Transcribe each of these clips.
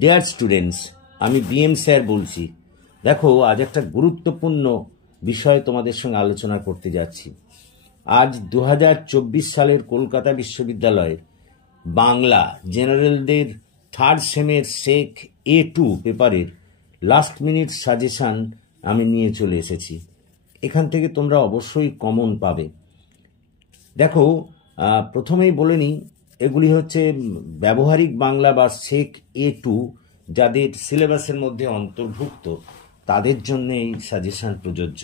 Dear students, আমি BM sir বলছি। দেখো, আজ একটা গুরুত্বপূর্ণ বিষয় তোমাদের সঙ্গে আলোচনা করতে যাচ্ছি। আজ 2024 সালের কলকাতা বিশ্ববিদ্যালয়ের বাংলা জেনারেলদের থার্ড সেমের সেক A2 পেপারের লাস্ট মিনিট সাজেশান আমি নিয়ে চলে এসেছি। এখান থেকে তোমরা অবশ্যই কমন পাবে। দেখো, প্রথমেই বলে নিই, এগুলি হচ্ছে ব্যবহারিক বাংলা বা সেক A2 যাদের সিলেবাসের মধ্যে অন্তর্ভুক্ত, তাদের জন্য এই সাজেশান প্রযোজ্য।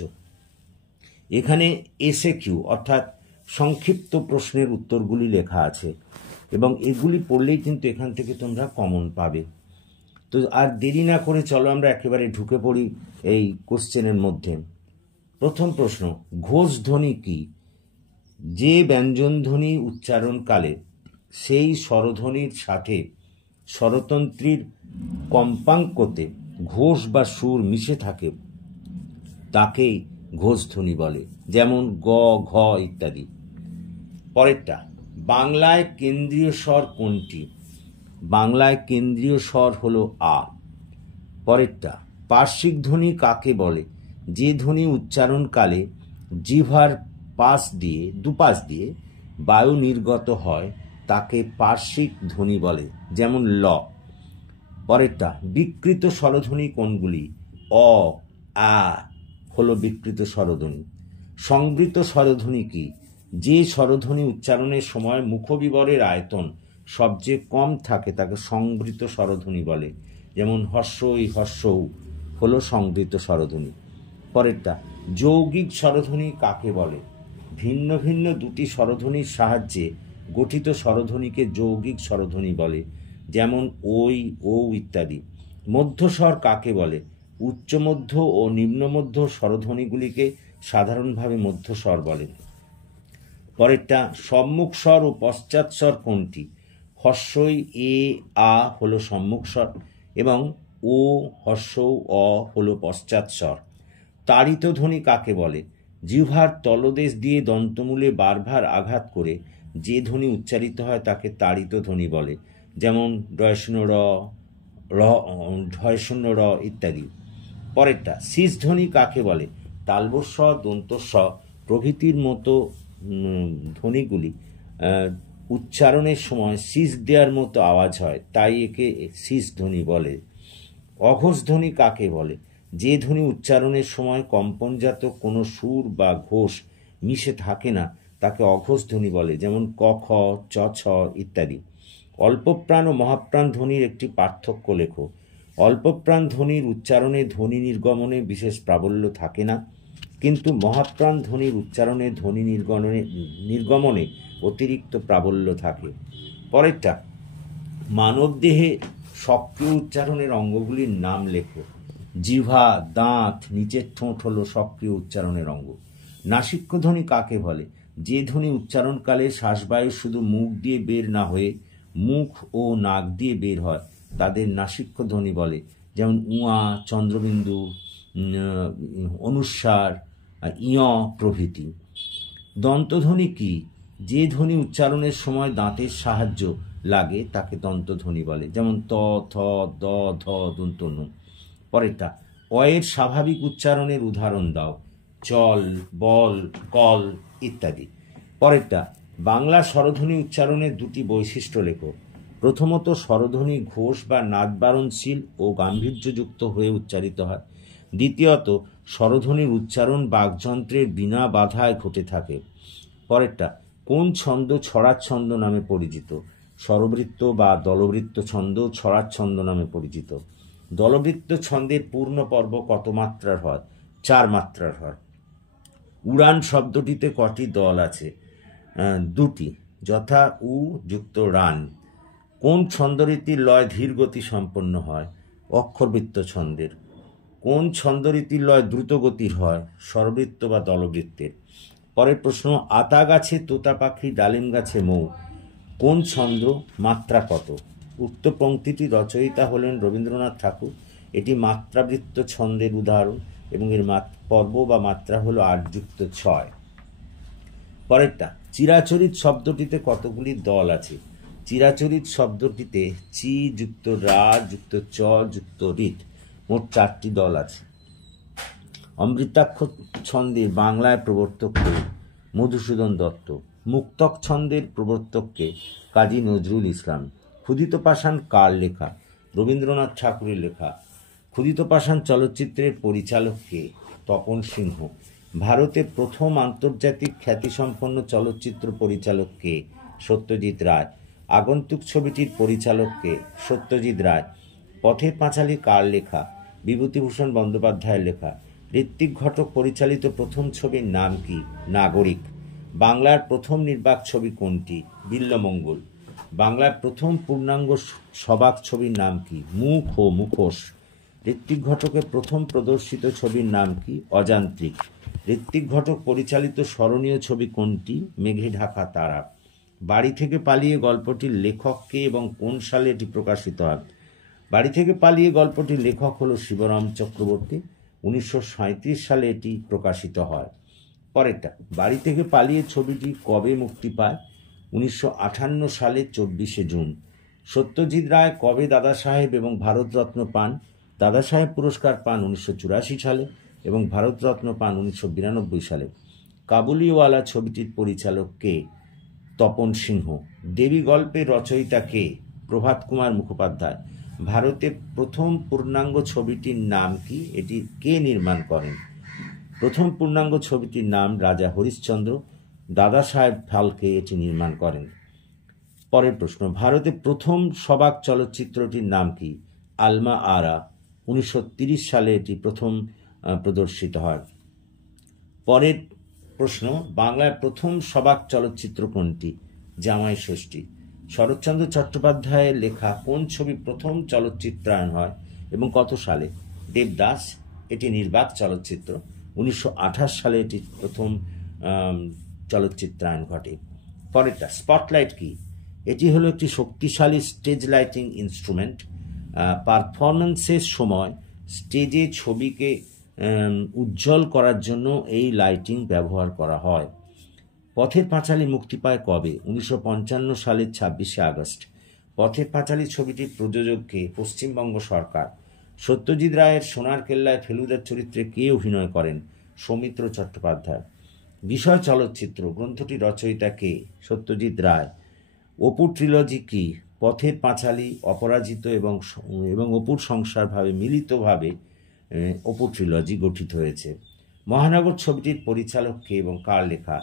এখানে SAQ অর্থাৎ সংক্ষিপ্ত প্রশ্নের উত্তরগুলি লেখা আছে এবং এগুলি পড়লেই কিন্তু এখান থেকে তোমরা কমন পাবে। তো আর দেরি না করে চলো আমরা একেবারে ঢুকে পড়ি এই কোশ্চেনের মধ্যে। প্রথম প্রশ্ন, ঘোষ ধ্বনি কি? যে ব্যঞ্জনধ্বনি উচ্চারণকালে সেই স্বরধ্বনির সাথে স্বরতন্ত্রীর কম্পাঙ্কতে ঘোষ বা সুর মিশে থাকে তাকেই ঘোষধ্বনি বলে, যেমন গ, ঘ ইত্যাদি। পরেরটা, বাংলায় কেন্দ্রীয় স্বর কোনটি? বাংলায় কেন্দ্রীয় স্বর হলো আ। পরেরটা, পার্শ্বিক ধ্বনি কাকে বলে? যে ধ্বনি উচ্চারণকালে জিহ্বার দুপাশ দিয়ে বায়ু নির্গত হয় তাকে পার্শ্বিক ধ্বনি বলে, যেমন ল। পরেরটা, বিকৃত স্বরধ্বনি কোনগুলি? অ, আ হলো বিকৃত স্বরধ্বনি। সংবৃত স্বরধ্বনি কি? যে স্বরধ্বনি উচ্চারণের সময় মুখবিবরের আয়তন সবচেয়ে কম থাকে তাকে সংবৃত স্বরধ্বনি বলে, যেমন হর্ষই, হর্ষৌ হলো সংবৃত স্বরধ্বনি। পরেরটা, যৌগিক স্বরধ্বনি কাকে বলে? ভিন্ন ভিন্ন দুটি স্বরধ্বনির সাহায্যে গঠিত স্বরধ্বনিকে যৌগিক স্বরধ্বনি বলে, যেমন ওই, ও ইত্যাদি। মধ্যস্বর কাকে বলে? উচ্চমধ্য ও নিম্নমধ্য স্বরধ্বনিগুলিকে সাধারণভাবে মধ্যস্বর বলে। পরেরটা, সম্মুখ স্বর ও পশ্চাৎ স্বর কোনটি? হর্ষই, এ, আ হলো সম্মুখ স্বর এবং ও, হর্ষৌ, অ হলো পশ্চাৎ স্বর। তাড়িত ধ্বনি কাকে বলে? জিহ্বার তলদেশ দিয়ে দন্তমূলে বারবার আঘাত করে যে ধ্বনি উচ্চারিত হয় তাকে তাড়িত ধ্বনি বলে, যেমন ডয়শূন্য র, ঢয়শূন্য র ইত্যাদি। পরেরটা, শীষ ধ্বনি কাকে বলে? তালবস্ব, দন্তস্ব প্রভৃতির মতো ধ্বনিগুলি উচ্চারণের সময় শীষ দেওয়ার মতো আওয়াজ হয়, তাই একে শীষ ধ্বনি বলে। অঘোষ ধ্বনি কাকে বলে? যে ধ্বনি উচ্চারণের সময় কম্পনজাত কোনো সুর বা ঘোষ মিশে থাকে না তাকে অঘোষ ধ্বনি বলে, যেমন ক, খ, চ, ছ ইত্যাদি। অল্পপ্রাণ ও মহাপ্রাণ ধ্বনির একটি পার্থক্য লেখো। অল্পপ্রাণ ধ্বনির উচ্চারণে ধ্বনি নির্গমনে বিশেষ প্রাবল্য থাকে না, কিন্তু মহাপ্রাণ ধ্বনির উচ্চারণে ধ্বনি নির্গমনে অতিরিক্ত প্রাবল্য থাকে। পরেরটা, মানবদেহে সক্রিয় উচ্চারণের অঙ্গগুলির নাম লেখো। জিহ্বা, দাঁত, নিচের ঠোঁট হলো সক্রিয় উচ্চারণের অঙ্গ। নাসিক্য ধ্বনি কাকে বলে? যে ধ্বনি উচ্চারণকালে শ্বাসবায়ু শুধু মুখ দিয়ে বের না হয়ে মুখ ও নাক দিয়ে বের হয় তাদের নাসিক্য ধ্বনি বলে, যেমন উয়া, চন্দ্রবিন্দু, অনুস্বার, ইয় প্রভৃতি। দন্তধ্বনি কি? যে ধ্বনি উচ্চারণের সময় দাঁতের সাহায্য লাগে তাকে দন্তধ্বনি বলে, যেমন ত, থ, দ, ধ, দন্ত নু। পরেরটা, অয়ের স্বাভাবিক উচ্চারণের উদাহরণ দাও। চল, বল, কল ইত্যাদি। পরেরটা, বাংলা স্বরধ্বনি উচ্চারণের দুটি বৈশিষ্ট্য লেখো। প্রথমত, স্বরধ্বনি ঘোষ বা নাদবারণশীল ও গাম্ভীর্যযুক্ত হয়ে উচ্চারিত হয়। দ্বিতীয়ত, স্বরধ্বনির উচ্চারণ বাকযন্ত্রের বিনা বাধায় ঘটে থাকে। পরেরটা, কোন ছন্দ ছড়াচ্ছন্দ নামে পরিচিত? স্বরবৃত্ত বা দলবৃত্ত ছন্দ ছড়াচ্ছন্দ নামে পরিচিত। দলবৃত্ত ছন্দের পূর্ণ পর্ব কত মাত্রার হয়? 4 মাত্রার হয়। উড়ান শব্দটিতে কটি দল আছে? 2টি, যথা উ যুক্ত রান। কোন ছন্দরীতির লয় ধীরগতি সম্পন্ন হয়? অক্ষরবৃত্ত ছন্দের। কোন ছন্দরীতির লয় দ্রুতগতির হয়? স্বরবৃত্ত বা দলবৃত্তের। পরের প্রশ্ন, আতা গাছে তোতা পাখি, ডালিম গাছে মৌ কোন ছন্দ? মাত্রা কত? উক্ত পংক্তিটি রচয়িতা হলেন রবীন্দ্রনাথ ঠাকুর। এটি মাত্রাবৃত্ত ছন্দের উদাহরণ এবং এর পর্ব বা মাত্রা হলো 8+6। পরেরটা, চিরাচরিত শব্দটিতে কতগুলি দল আছে? চিরাচরিত শব্দটিতে চি যুক্ত রা যুক্ত চ যুক্ত রিত মোট 4টি দল আছে। অমৃতাক্ষর ছন্দের বাংলায় প্রবর্তককে মধুসূদন দত্ত, মুক্তক ছন্দের প্রবর্তককে কাজী নজরুল ইসলাম। ক্ষুদিত পাষাণ কার লেখা? রবীন্দ্রনাথ ঠাকুরের লেখা। ক্ষুদিত পাষাণ চলচ্চিত্রের পরিচালককে তপন সিংহ। ভারতে প্রথম আন্তর্জাতিক খ্যাতিসম্পন্ন চলচ্চিত্র পরিচালককে সত্যজিৎ রায়। আগন্তুক ছবিটির পরিচালককে সত্যজিৎ রায়। পথের পাঁচালী কার লেখা? বিভূতিভূষণ বন্দ্যোপাধ্যায়ের লেখা। ঋত্বিক ঘটক পরিচালিত প্রথম ছবির নাম কি? নাগরিক। বাংলার প্রথম নির্বাক ছবি কোনটি? বিল্বমঙ্গল। বাংলার প্রথম পূর্ণাঙ্গ সবাক ছবির নাম কি? মুখ ও মুখোশ। ঋত্বিক ঘটকের প্রথম প্রদর্শিত ছবির নাম কি? অযান্ত্রিক। ঋত্বিক ঘটক পরিচালিত স্মরণীয় ছবি কোনটি? মেঘে ঢাকা তারা। বাড়ি থেকে পালিয়ে গল্পটির লেখক কে এবং কোন সালে এটি প্রকাশিত হয়? বাড়ি থেকে পালিয়ে গল্পটির লেখক হল শিবরাম চক্রবর্তী। 1937 সালে এটি প্রকাশিত হয়। পরেরটা, বাড়ি থেকে পালিয়ে ছবিটি কবে মুক্তি পায়? 1958 সালে 24শে জুন। সত্যজিৎ রায় কবে দাদা সাহেব এবং ভারতরত্ন পান? দাদা সাহেব পুরস্কার পান 1984 সালে এবং ভারতরত্ন পান 1992 সালে। কাবুলিওয়ালা ছবিটির পরিচালক কে? তপন সিংহ। দেবী গল্পের রচয়িতা কে? প্রভাত কুমার মুখোপাধ্যায়। ভারতে প্রথম পূর্ণাঙ্গ ছবিটির নাম কি? এটি কে নির্মাণ করেন? প্রথম পূর্ণাঙ্গ ছবিটির নাম রাজা হরিশ্চন্দ্র। দাদা সাহেব ফালকে এটি নির্মাণ করেন। পরের প্রশ্ন, ভারতে প্রথম সবাক চলচ্চিত্রটির নাম কি? আলমা আরা। 1930 সালে এটি প্রথম প্রদর্শিত হয়। পরের প্রশ্ন, বাংলার প্রথম সবাক চলচ্চিত্র কোনটি? জামাই ষষ্ঠী। শরৎচন্দ্র চট্টোপাধ্যায়ের লেখা কোন ছবি প্রথম চলচ্চিত্রায়ন হয় এবং কত সালে? দেবদাস। এটি নির্বাক চলচ্চিত্র। 1928 সালে এটি প্রথম চলচ্চিত্রায়ন ঘটে। পরেরটা, স্পটলাইট কি? এটি হলো একটি শক্তিশালী স্টেজ লাইটিং ইনস্ট্রুমেন্ট। পারফরমেন্সের সময় স্টেজে ছবিকে উজ্জ্বল করার জন্য এই লাইটিং ব্যবহার করা হয়। পথের পাঁচালী মুক্তি পায় কবে? 1955 সালের 26শে আগস্ট। পথের পাঁচালী ছবিটির প্রযোজককে? পশ্চিমবঙ্গ সরকার। সত্যজিৎ রায়ের সোনার কেল্লায় ফেলুদার চরিত্রে কে অভিনয় করেন? সৌমিত্র চট্টোপাধ্যায়। বিষয় চলচ্চিত্র গ্রন্থটির রচয়িতা কে? সত্যজিৎ রায়। অপু ট্রিলজি কি? পথের পাঁচালী, অপরাজিত এবং অপুর সংসার ভাবে মিলিতভাবে অপু ট্রিলজি গঠিত হয়েছে। মহানগর ছবিটির পরিচালক কে এবং কার লেখা?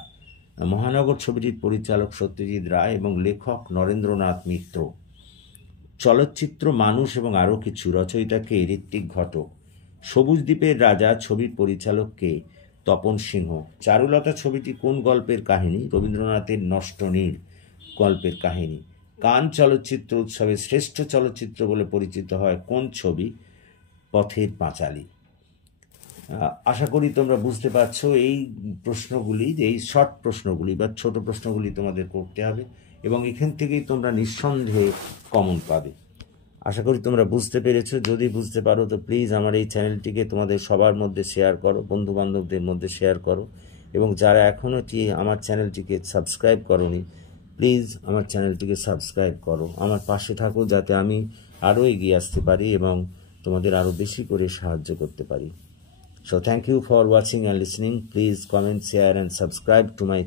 মহানগর ছবিটির পরিচালক সত্যজিৎ রায় এবং লেখক নরেন্দ্রনাথ মিত্র। চলচ্চিত্র মানুষ এবং আরও কিছু রচয়িতা কে? ঋত্বিক ঘটক। সবুজ দ্বীপের রাজা ছবির পরিচালক কে? তপন সিংহ। চারুলতা ছবিটি কোন গল্পের কাহিনী? রবীন্দ্রনাথের নষ্ট নীল গল্পের কাহিনী। কান চলচ্চিত্র উৎসবে শ্রেষ্ঠ চলচ্চিত্র বলে পরিচিত হয় কোন ছবি? পথের পাঁচালী। আশা করি তোমরা বুঝতে পারছো এই প্রশ্নগুলি, এই শর্ট প্রশ্নগুলি বা ছোট প্রশ্নগুলি তোমাদের করতে হবে এবং এখান থেকেই তোমরা নিঃসন্দেহে কমন পাবে। আশা করি তোমরা বুঝতে পেরেছো। যদি বুঝতে পারো তো প্লিজ আমার এই চ্যানেলটিকে তোমাদের সবার মধ্যে শেয়ার করো, বন্ধুবান্ধবদের মধ্যে শেয়ার করো এবং যারা এখনও আমার চ্যানেলটিকে সাবস্ক্রাইব করোনি প্লিজ আমার চ্যানেলটিকে সাবস্ক্রাইব করো, আমার পাশে থাকো যাতে আমি আরও এগিয়ে আসতে পারি এবং তোমাদের আরও বেশি করে সাহায্য করতে পারি। So thank you for watching and listening. Please comment, share and subscribe to my